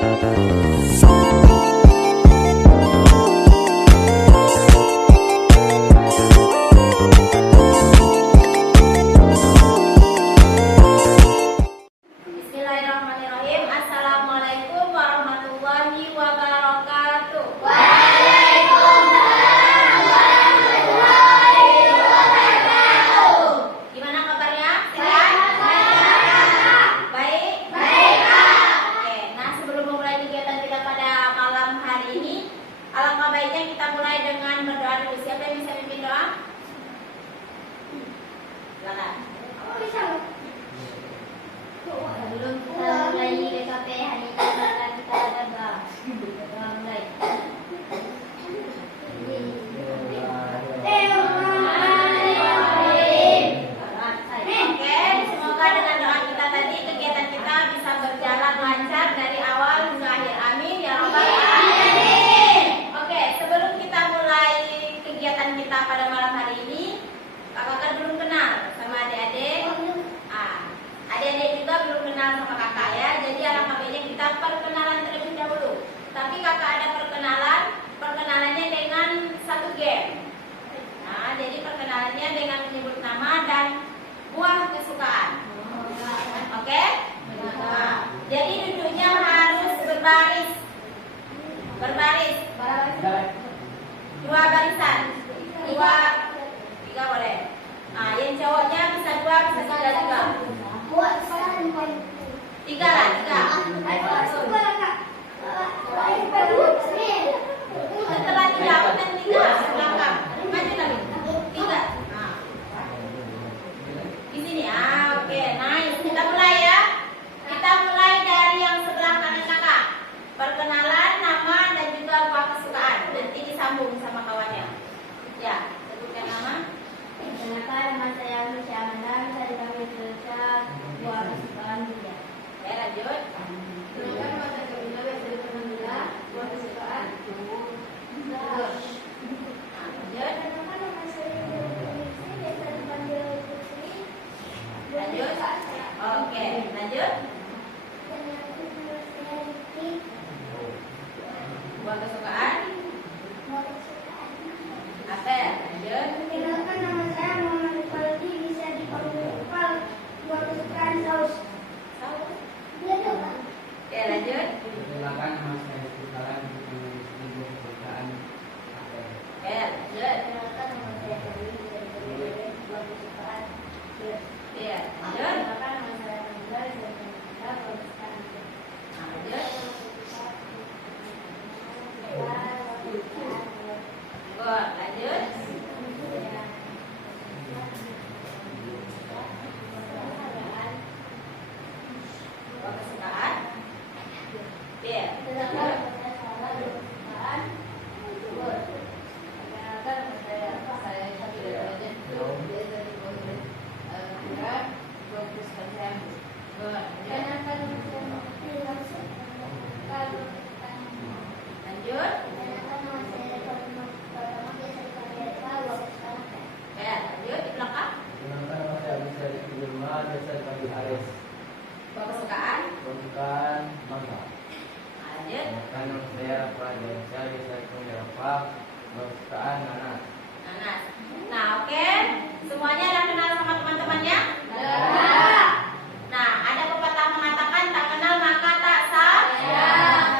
Bismillahirrahmanirrahim. Assalamualaikum warahmatullahi wabarakatuh. Gimana kabarnya? Sehat? Baik? Oke, nah sebelum memulai kegiatan kita pada malam hari ini, alangkah baiknya kita mulai dengan berdoa dulu. Siapa yang bisa pimpin doa? Silakan. Sebelum kita mulai BKP hari ini, kita ada doa mulai. Oke, semoga dengan doa kita tadi kegiatan kita bisa berjalan lancar dari awal hingga akhir. Amin ya rabbal alamin. Oke, sebelum kita mulai kegiatan kita pada malam hari ini, kakak kan belum kenal sama adik-adik. Adik-adik juga belum kenal sama kakak ya. Jadi alangkah baiknya kita perkenalan terlebih dahulu. Tapi kakak ada perkenalannya dengan satu game. Nah, jadi perkenalannya dengan menyebut nama dan buah kesukaan. Oke? Nah, jadi duduknya harus berbaris. Dua barisan. Tiga boleh. Nah, yang cowoknya bisa dua, bisa tiga juga. Tiga. Setelah tiga, dan tiga belakang. Maju lagi. Tiga. Nah. Di sini. Oke, nice. Kita mulai ya. Kita mulai dari yang sebelah kanan kakak. Perkenalan, nama dan juga buah kesukaan. Nanti disambung sama kawannya. Ya, sebutkan nama. Perkenalkan, nama saya Misha Amanda, bisa dipanggil Sultan, buah kesukaan juga. Oke, lanjut. Perkenalkan, nama saya Kamila, bisa dipanggil buah kesukaan. Lanjut. Perkenalkan, nama saya Yusri, bisa dipanggil Putri. Lanjut. Oke, lanjut. Perkenalkan, nama saya Riti, Buah kesukaan. buah kesukaan. Apel. Lanjut. Perkenalkan, nama saya Muhammad Iqbaldi, bisa dipanggil Iqbal, buah kesukaan saus. Iya dong, Pak. Oke, lanjut. Perkenalkan, nama saya Sultan, ibu kesukaan apel. Oke, lanjut. Perkenalkan, nama saya Dewi, bisa dipanggil buah kesukaan. Oke, lanjut. Perkenalkan, nama saya Kamila, bisa dipanggil buah kesukaan. Nah, lanjut. Good, lanjut. Buah kesukaan. Oke, lanjut. Good, lanjut. Oke, lanjut di belakang. Perkenalkan, nama saya bisa dipanggil Ma, biasa dipanggil Aris. Buah kesukaan. Perkenalkan, Mangga. Nah, lanjut. Perkenalkan, nama saya Rafa, biasa dipanggil Rafa. Kesukaan Nanas. Nanas. Nah, oke. Semuanya ada kenal sama teman-temannya? Nah, ada pepatah mengatakan tak kenal maka tak sayang.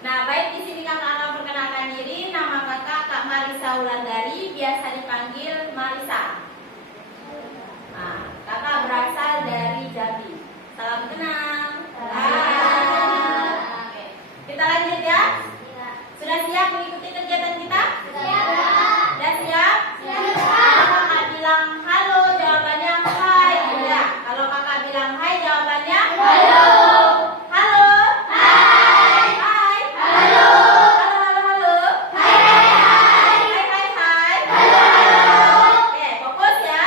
Nah, baik di sini kakak akan perkenalkan diri. Nama kakak Kak Marisa Wulandari, biasa dipanggil Marisa. Nah, kakak berasal dari Jambi. Salam kenal. Oke. Kita lanjut ya. Sudah siap mengikuti kegiatan kita? Sudah siap? Kalau kakak bilang halo, jawabannya hai. Ya. Kalau kakak bilang hai, jawabannya halo. Halo. Hai. Hai. Halo. Halo. Hai. Oke, fokus ya.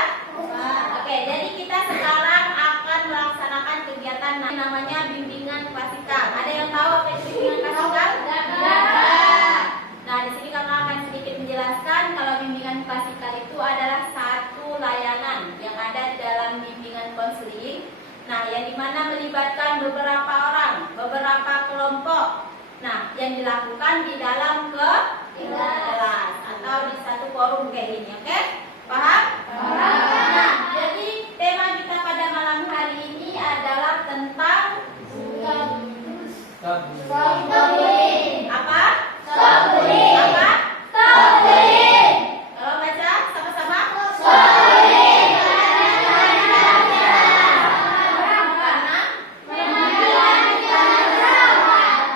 Oke, jadi kita sekarang akan melaksanakan kegiatan namanya bimbingan klasikal. Ada yang tahu apa itu bimbingan klasikal? Nah, di sini kakak akan sedikit menjelaskan kalau bimbingan klasikal itu adalah satu layanan yang ada dalam bimbingan konseling Nah, yang dimana melibatkan beberapa orang, beberapa kelompok. Nah, yang dilakukan di dalam kelas atau di satu forum kayak ini, oke? Paham? Nah, jadi tema kita pada malam hari ini adalah tentang Stop. apa? Apa? Kalau baca sama-sama?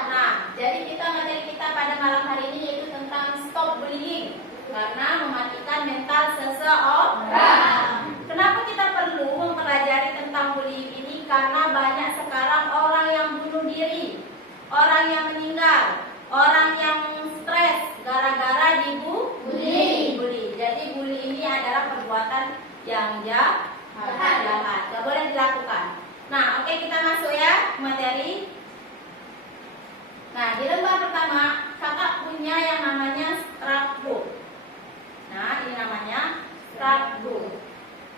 Nah, jadi materi kita pada malam hari ini yaitu tentang stop bullying karena mematikan mental seseorang. Kenapa kita perlu mempelajari tentang bullying ini? Karena banyak sekarang orang yang bunuh diri, orang yang meninggal, orang yang stres gara-gara dibully. Jadi bully ini adalah perbuatan yang jahat, tidak boleh dilakukan. Nah, oke, kita masuk ya ke materi. Nah, di lembar pertama kakak punya yang namanya scrapbook. Nah, ini namanya scrapbook.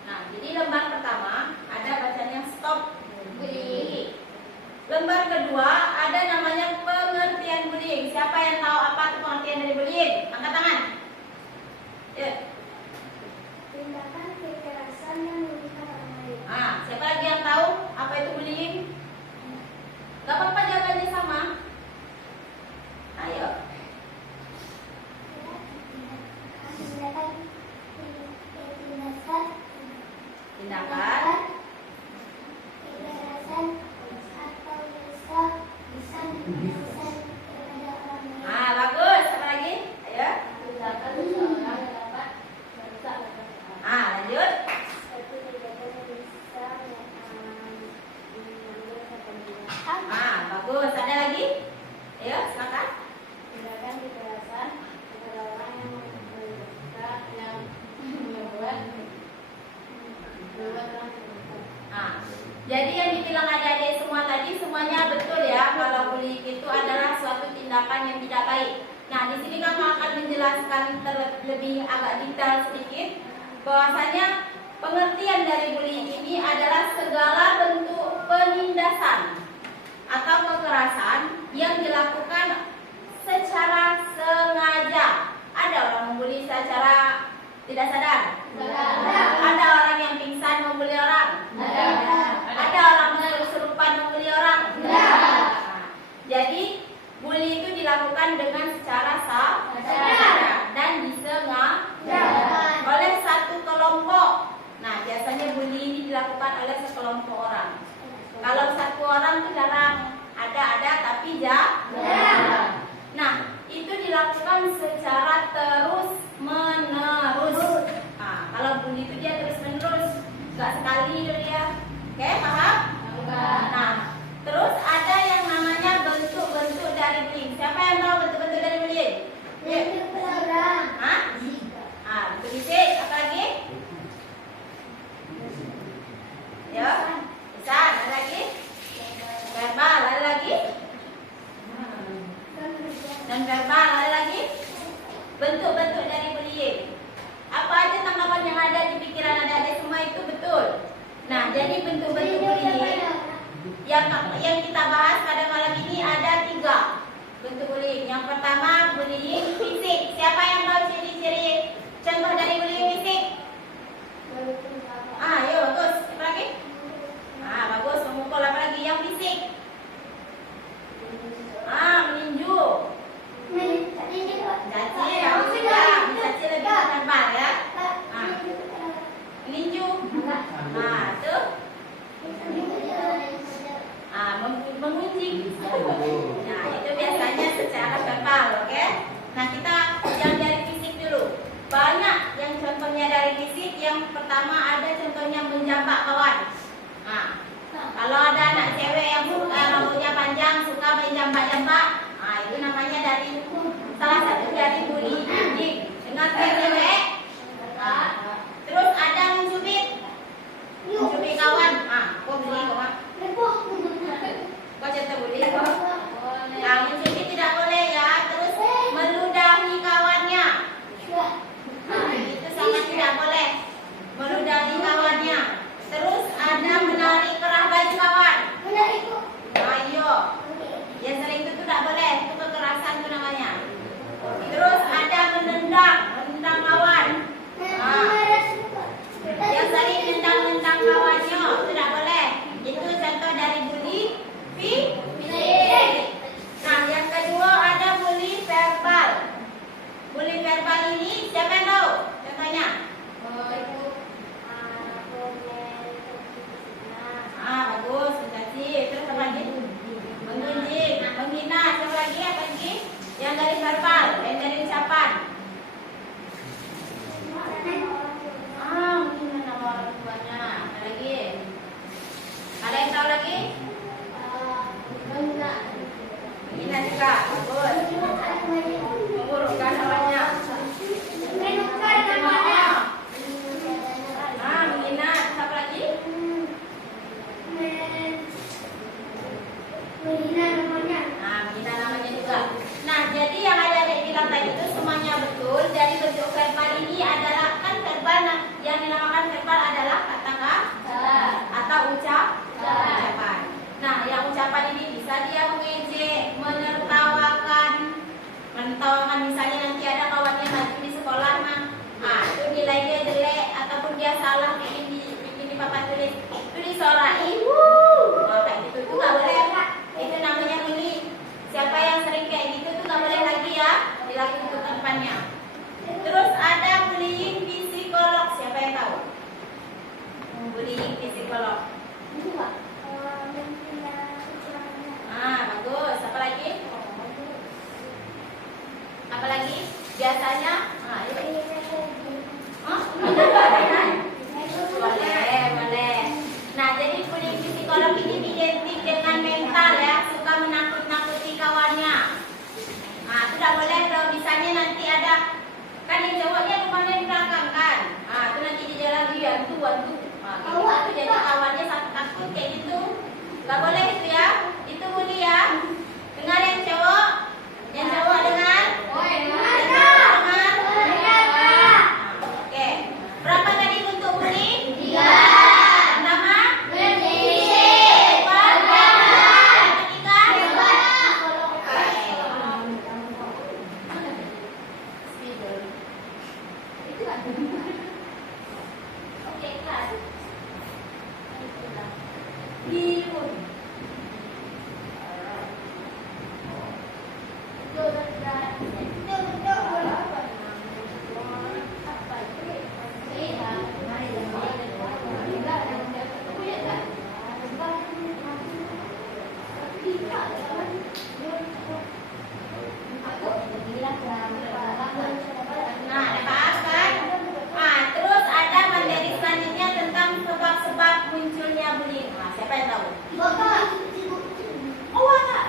Nah, jadi lembar pertama ada bacanya stop bullying. Lembar kedua ada namanya pengertian bullying. Siapa yang tahu apa itu pengertian dari bullying? Angkat tangan. Ya. Tindakan kekerasan yang merugikan orang lain. Siapa lagi yang tahu apa itu bullying? Gak apa-apa jawabannya sama. Ayo. Tindakan. Kekerasan atau rusak bisa dilakukan kepada orang lain. Bagus. Apa lagi? Ayo. Lanjut. Seperti tindakan yang bisa Bagus. Ada lagi? Ayo, silakan. tindakan kekerasan kepada orang yang membuat Jadi yang dibilang adik-adik semua tadi semuanya betul ya, kalau bullying itu adalah suatu tindakan yang tidak baik. Nah, di sini kamu akan menjelaskan lebih agak detail sedikit bahwasanya pengertian dari bullying ini adalah segala bentuk penindasan atau kekerasan yang dilakukan secara sengaja. Ada orang membuli secara tidak sadar. Ada orang yang pingsan membuli orang. Ada orang kesurupan membuli orang. Jadi bully itu dilakukan dengan secara sadar dan disengaja oleh satu kelompok. Nah, biasanya bully ini dilakukan oleh sekelompok orang. Kalau satu orang itu jarang, ada tapi jarang. Nah, itu dilakukan secara terus menerus. Kalau bully itu dia terus menerus, nggak sekali itu dia. Oke, paham? Nah, terus ada yang namanya bentuk-bentuk dari bullying. Siapa yang tahu bentuk-bentuk dari bullying? Bentuk fisik, apa lagi? Ya, bisa. Ada lagi? Verbal, ada lagi? Dan verbal, ada lagi? Bentuk-bentuk dari bullying. Apa aja tanggapan yang ada di pikiran adik-adik semua itu betul. Nah, jadi bentuk-bentuk bullying yang kita bahas pada malam ini ada 3 bentuk bullying. Yang pertama bullying fisik. Siapa yang tahu ciri-ciri contoh dari bullying fisik? Ayo, bagus. Apa lagi? Bagus. Memukul. Apa lagi? Yang fisik? Meninju. Caci. Caci lebih verbal ya. Meninju. Tuh. Mengunci. Nah, itu biasanya secara verbal, oke? Nah, kita yang dari fisik dulu. Banyak yang contohnya dari fisik. Yang pertama ada contohnya menjambak kawan. Kalau ada anak cewek yang suka rambutnya panjang, suka menjambak-jambak, itu namanya dari salah satu dari bullying. Dengan cewek. Terus ada mencubit kawan. Kok bully kawan? Kok contoh bully? Mencubit tidak boleh ya. Terus meludahi kawannya. Itu sangat tidak boleh. Meludahi kawannya. Terus ada menarik kerah baju. menghina namanya. Nah, menghina namanya juga. Nah, jadi yang adik-adik bilang tadi itu semuanya betul. Jadi bentuk verbal ini adalah kan verbal yang dinamakan verbal adalah kata-kata atau ucapan. Nah, yang ucapan ini bisa dia mengejek, menertawakan, misalnya nanti ada kawannya lagi di sekolah, nah, itu nilai dia jelek ataupun dia salah bikin di papan tulis, itu disorain, nah, kayak gitu itu nggak boleh. Itu namanya bullying. Siapa yang sering kayak gitu tuh nggak boleh lagi ya dilakukan untuk depannya. Terus ada bullying psikolog, siapa yang tahu? Bullying psikolog. Bagus. Apa lagi? Apa lagi? Biasanya, boleh. Nah, jadi bullying psikolog ini identik dengan mental ya, suka menakut-nakuti kawannya. Nah, itu tidak boleh kalau misalnya nanti ada kan yang cowoknya rumahnya di belakang kan. Nah, itu nanti di jalan dia bantu. Nah, kayak gitu, jadi kawannya takut kayak gitu. Gak boleh itu ya. Itu bully ya. Dengar yang cowok? Yang cowok dengar? Dengar? Oke. Berapa tadi untuk bully? 3. Pertama? Kedua? Ketiga? Oke, kelas. Biun. Nah, ada apa kan? Nah, terus ada materi selanjutnya tentang sebab-sebab munculnya bullying. Nah, siapa yang tahu? Oh, ada.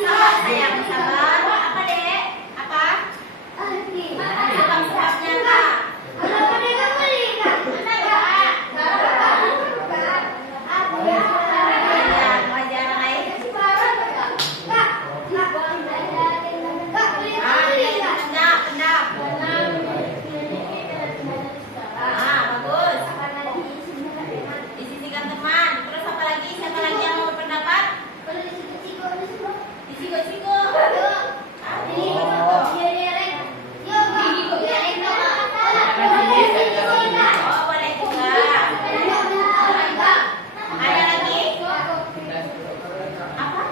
Sabar sayang, sabar. Apa dek? Apa? Sebab-sebabnya Kak. Wajar lain. Pendap. Bagus. Disisikan teman. Terus apa lagi? Siapa lagi yang mau berpendapat? Disiko-siko. Oh, boleh juga. Ada lagi? Apa?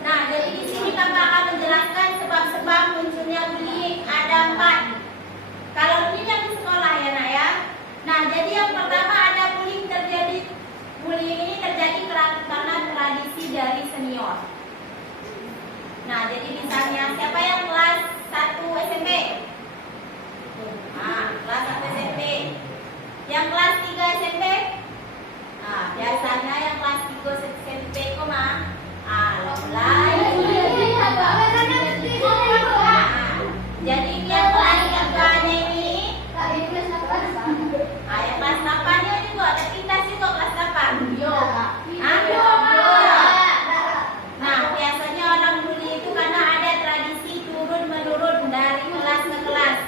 Nah, jadi di sini kakak akan menjelaskan sebab-sebab munculnya bullying. Ada 4. Kalau ini yang di sekolah ya nak ya. Nah, jadi yang pertama ada bullying ini terjadi karena tradisi dari senior. Nah, jadi misalnya siapa yang kelas 1 SMP? Nah, kelas 1 SMP. Yang kelas 3 SMP? Nah, biasanya yang kelas 3 SMP mulai. Jadi yang kelas 3-nya ini yang kelas 8-nya juga ada pindah juga kelas 8. Nah, biasanya orang bully itu karena ada tradisi turun-menurun dari kelas ke kelas.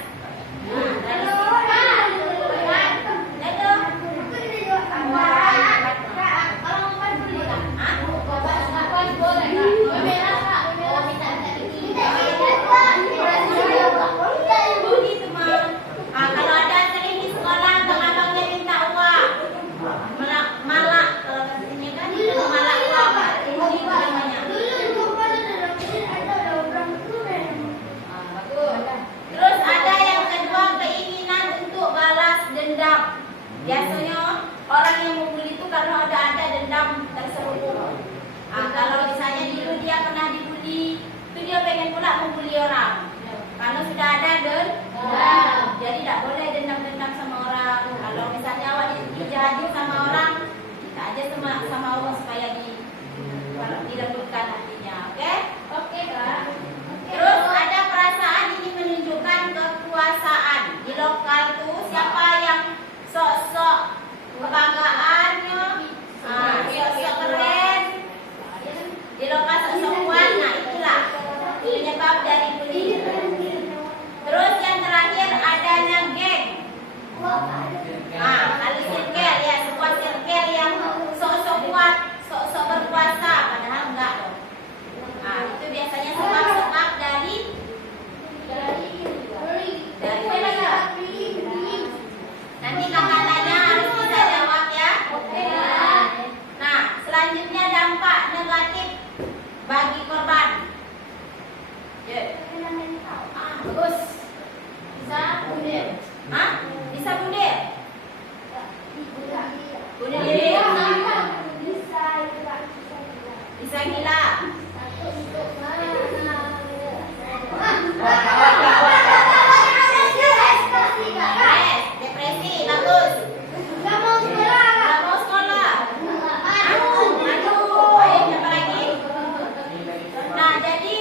Nah, kalau ada sering di sekolah abang-abangnya minta uang, malak kalau katanya kan malak uang, itu namanya. Terus ada yang kedua, keinginan untuk balas dendam. Biasanya orang yang membuli itu karena udah ada dendam terselubung. Kalau misalnya dulu dia pernah dibully, itu dia pengen pula membuli orang. Karena sudah ada dendam, jadi tidak boleh dendam-dendam sama orang. Kalau misalnya awak dijahatin sama orang, kita aja sama Allah supaya dilembutkan hatinya. Oke? Oke, Kak. Terus ada Nabila. Yes, depresi, bagus. Nggak mau sekolah. Nggak mau sekolah. Aduh, ayo siapa lagi? Nah, jadi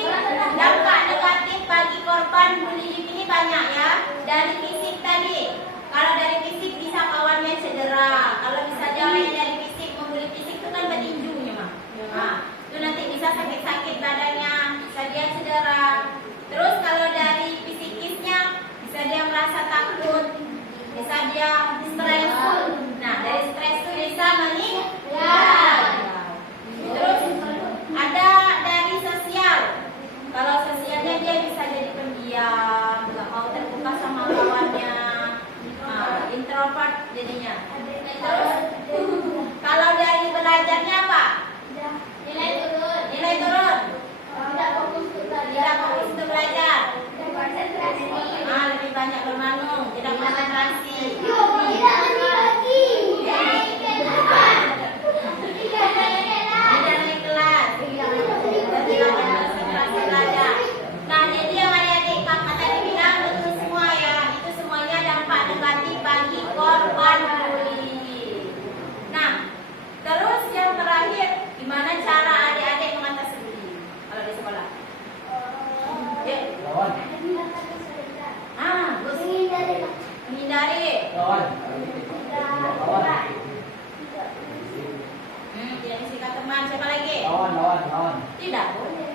dampak negatif bagi korban bullying ini banyak ya. Dari fisik tadi. Kalau dari fisik bisa kawannya cedera. Kalau bisa jalannya dari fisik, membuli fisik itu kan petinjunya mah. Nah, itu nanti bisa sakit-sakit badannya, bisa dia cedera. Terus kalau dari fisikisnya, bisa dia merasa takut, bisa dia stres. Nah, dari stres itu bisa meninggal. Terus ada dari sosial. Kalau sosialnya dia bisa jadi pendiam, nggak mau terbuka sama kawannya, introvert jadinya. Terus kalau dari belajarnya apa? Nilai turun. Nilai turun. Tidak fokus untuk belajar. Lebih banyak bermanung, tidak konsentrasi. Tidak naik kelas. Tidak konsentrasi belajar. Nah, jadi yang adik-adik kakak tadi bilang betul semua ya. Itu semuanya dampak negatif bagi korban bullying. Nah, terus yang terakhir, gimana cara adik-adik mengatasi bullying kalau di sekolah? Ya. Lawan. Bagus. Menghindari. Lawan. Tidak sikat teman. Siapa lagi? Lawan. Tidak boleh.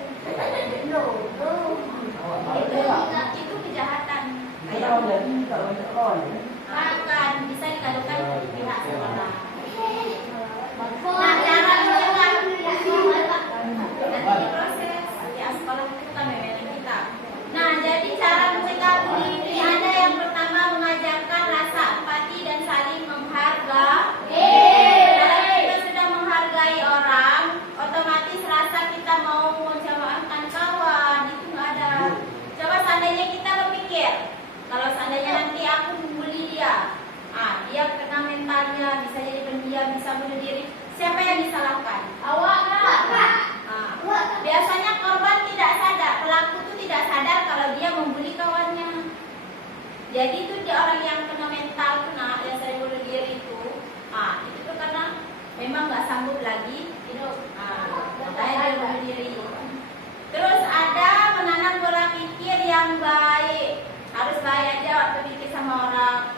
Itu kejahatan. Bahkan bisa dikadukan pihak sekolah. Nah, cara mencegah nanti proses ya sekolah itu kan memang kita. Nah, jadi cara mencegah bullying ini ada yang pertama mengajarkan rasa empati dan saling menghargai. Kalau kita sudah menghargai orang, otomatis rasa kita mau menjawabkan kawan itu nggak ada. Coba seandainya kita berpikir, kalau seandainya nanti aku membuli dia, dia kena mentalnya, bisa jadi pendiam, bisa bunuh diri, siapa yang disalahkan? Awak kan? Biasanya korban tidak sadar, pelaku itu tidak sadar kalau dia membuli kawannya. Jadi itu dia orang yang kena mental, yang sering bunuh diri itu tuh karena memang nggak sanggup lagi hidup, makanya dia bunuh diri. Terus ada menanam pola pikir yang baik, harus baik aja waktu pikir sama orang,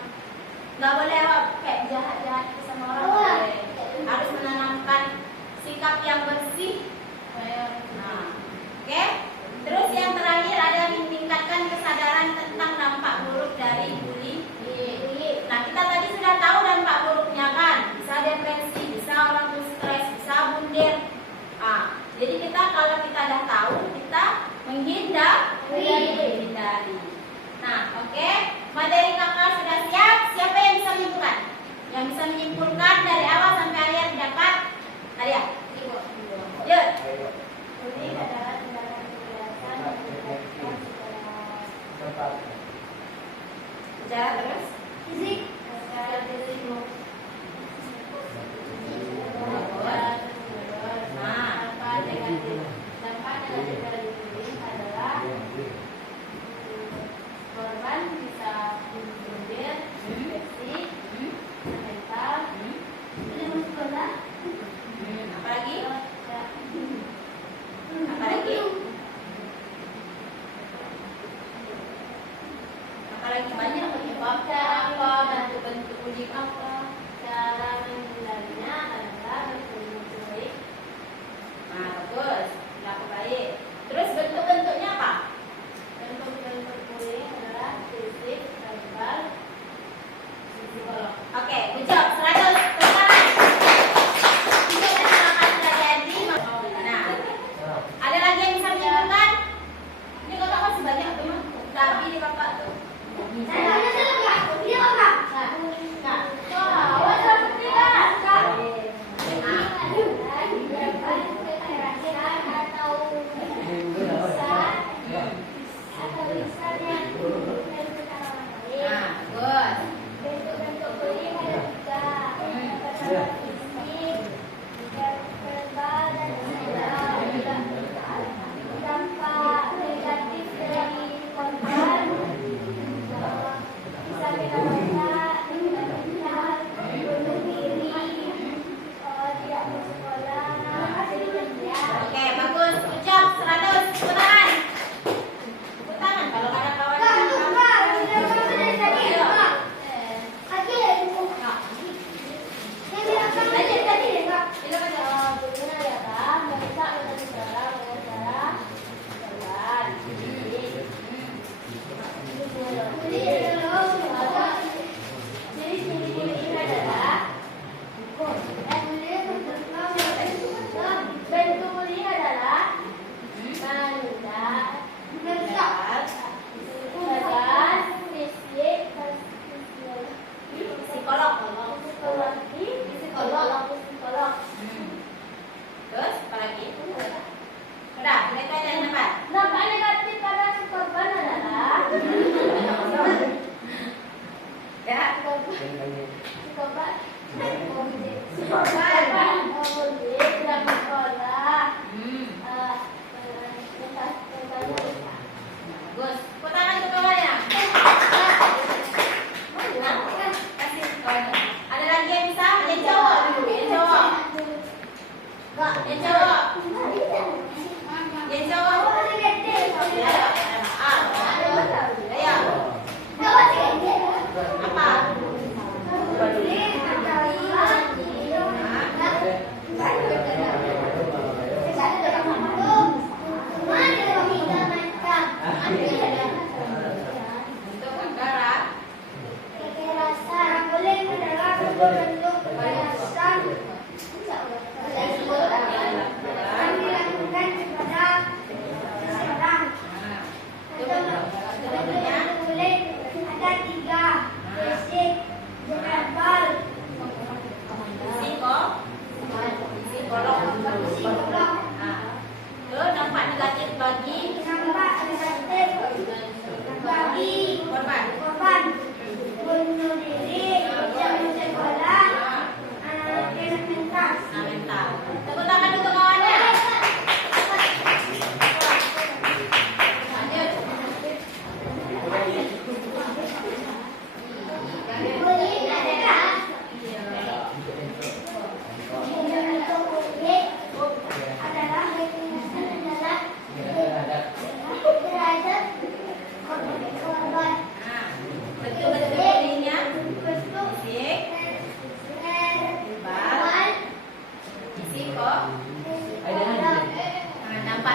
nggak boleh kayak jahat-jahat sama orang. Boleh. Harus menanamkan sikap yang bersih. Oke. Terus yang terakhir ada meningkatkan kesadaran tentang dampak buruk dari bullying. Nah, kita tadi sudah tahu dampak buruknya kan, bisa depresi, bisa orang tuh stres, bisa bundir. Jadi kita kalau kita udah tahu, kita menghindari. Nah, oke. Materi kakak sudah siap. Siapa yang bisa menyimpulkan? Yang bisa menyimpulkan dari awal sampai akhir dapat hadiah. Yuk. Bicara terus. Fisik. Dampak negatif dari bullying adalah korban bisa bundir, depresi, mental, apalagi? Apalagi banyak penyebabnya apa, bentuk-bentuk bullying apa, cara menghindarinya adalah berkomunikasi baik. Bagus, berlaku baik. Terus bentuk-bentuknya apa? Bentuk-bentuk bullying adalah fisik, verbal, psikolog. Oke, good job, 100. Nah, ada lagi yang bisa menyimpulkan? Ini kakak masih banyak tuh, tapi di kakak tuh.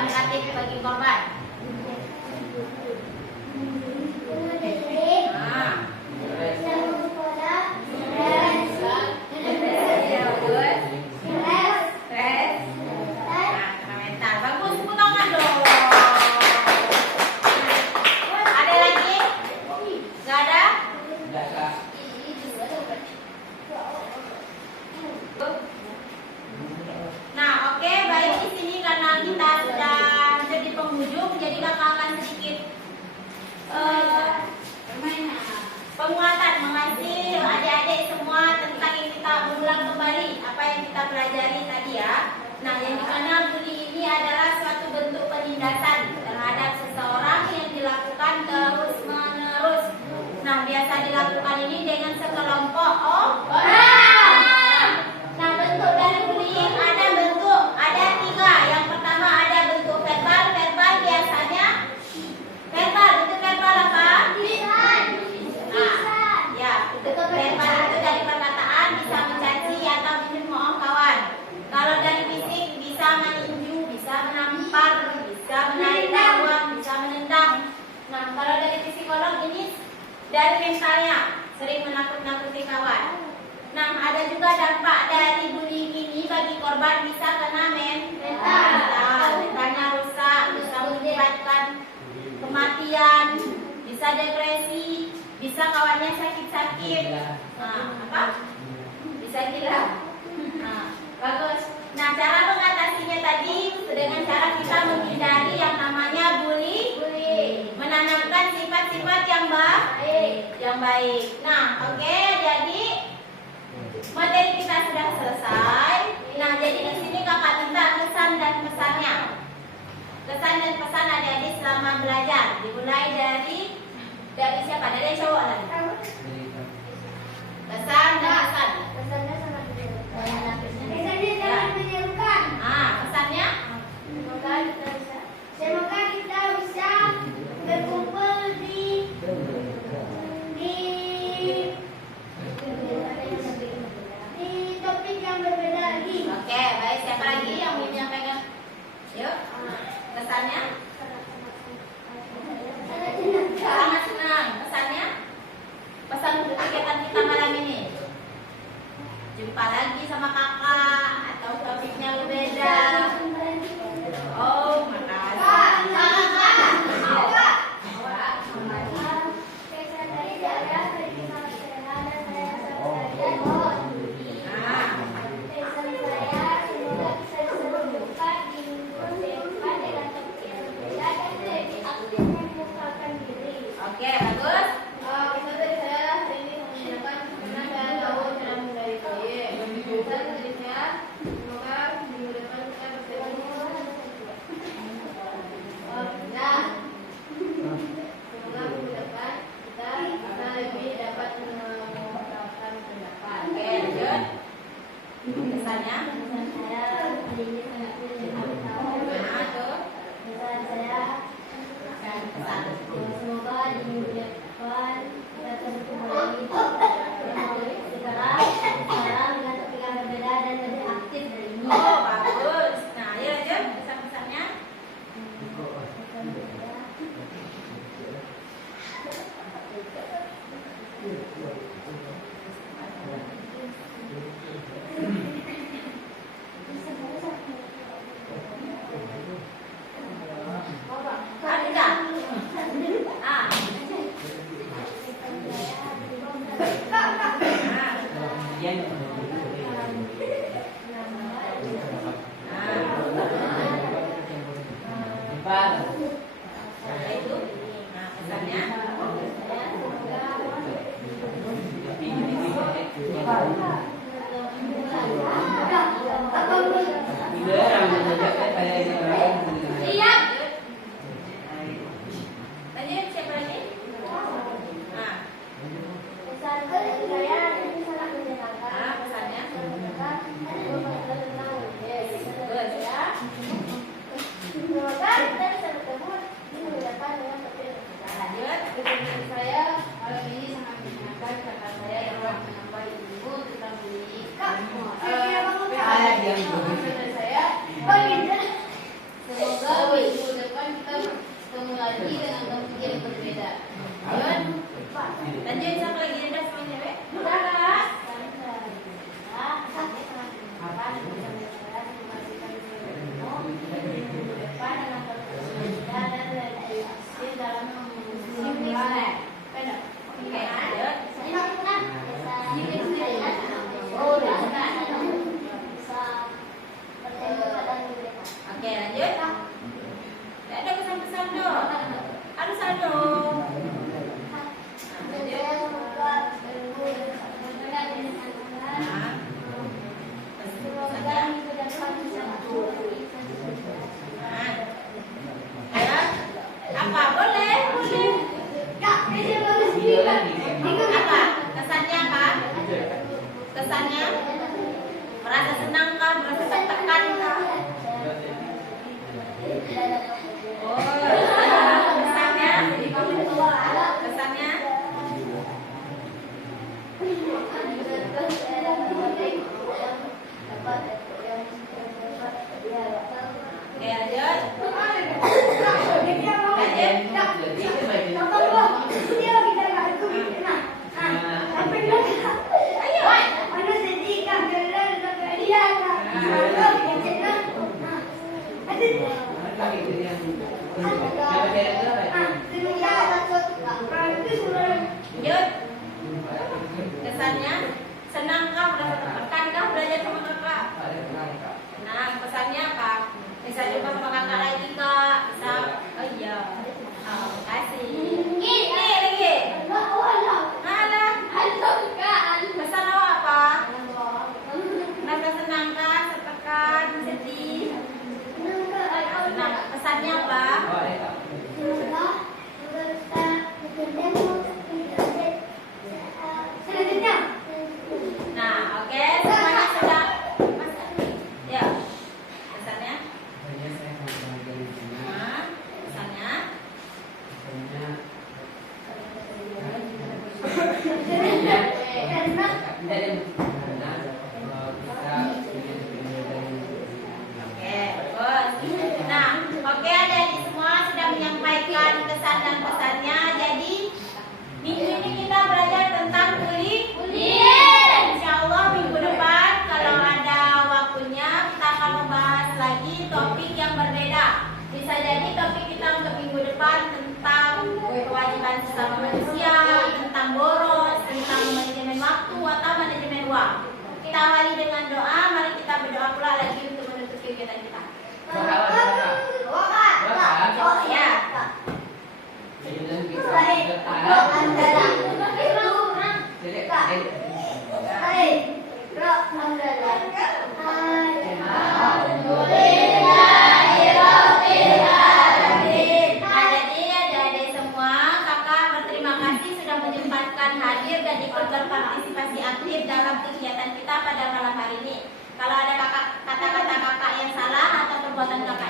negatif bagi korban. Nah. Penguatan mengasih adik-adik semua tentang yang kita mengulang kembali apa yang kita pelajari tadi ya. Nah, yang dimana bully ini adalah suatu bentuk penindasan terhadap seseorang yang dilakukan terus-menerus. Nah, biasa dilakukan ini dengan sekelompok orang. Nah, bentuk dari bullying ada 3. Yang pertama ada bentuk verbal. Verbal biasanya verbal itu verbal apa? Verbal itu dari perkataan bisa mencaci atau mencemooh kawan. Kalau dari fisik bisa meninju, bisa menampar, bisa menarik lawan, bisa menendang. Nah, kalau dari psikolog ini dari mentalnya, sering menakut-nakuti kawan. Nah, ada juga dampak dari bullying ini bagi korban bisa kena mentalnya rusak, bisa menyebabkan kematian, bisa depresi, bisa kawannya sakit-sakit. Nah, bisa gila. Nah, bagus. Nah, cara mengatasinya tadi dengan cara kita menghindari yang namanya bully, menanamkan sifat-sifat yang baik. Nah, oke, jadi materi kita sudah selesai. Nah, jadi di sini kakak minta kesan dan pesannya. Kesan dan pesan adik-adik selama belajar dimulai dari siapa? Dari cowok lagi. Pesan dan pesan. Pesannya sangat menyerukan. Pesannya? Semoga kita bisa berkumpul di topik yang berbeda lagi. Oke, baik. Siapa lagi yang mau menyampaikan? Yuk. Pesannya? Sangat senang. Pesannya? Pesan untuk kegiatan kita malam ini. Jumpa lagi sama kakak atau topiknya berbeda. Oh, oke, bagus. Kita dari saya hari ini menanyakan karena saya tahu cara mengendalikan. lagi dengan topik yang berbeda. Lanjut. Lanjut siapa lagi ada semuanya, Be? Salah. Oke, lanjut. Tidak ada kesan-kesan dong. Harus ada dong. Apa? Boleh, boleh. Apa? Kesannya apa? Kesannya? Merasa senang kah? Merasa tertekan kah? Oh, kesannya? Kesannya? Oke, lanjut. Lanjut. Kesannya? Senangkah? Merasa tertekankah belajar sama kakak? Nah, pesannya apa? Bisa coba sama kakak lagi, Kak. Bisa. Oh iya. Oh, kasih. Ini lagi. Mana? Pesan lo apa? Merasa senangkah? Tertekan? Sedih? Nah, pesannya apa? Nah, oke, semuanya sudah. Ya, pesannya? Nah, pesannya? Oke, bagus. Nah, oke, adik-adik semua sudah menyampaikan kesan dan pesannya. Jadi minggu ini kita belajar tentang kuliah. Insya Allah minggu depan kalau ada waktunya kita akan membahas lagi topik yang berbeda. Bisa jadi topik kita untuk minggu depan tentang kewajiban sesama manusia, tentang boros, tentang manajemen waktu atau manajemen uang. Kita awali dengan doa. Mari kita berdoa pula lagi untuk menutup kegiatan kita. Ya. Adik-adik semua, kakak berterima kasih sudah menyempatkan hadir dan ikut berpartisipasi aktif dalam kegiatan kita pada malam hari ini. Kalau ada kata-kata kakak yang salah atau perbuatan kakak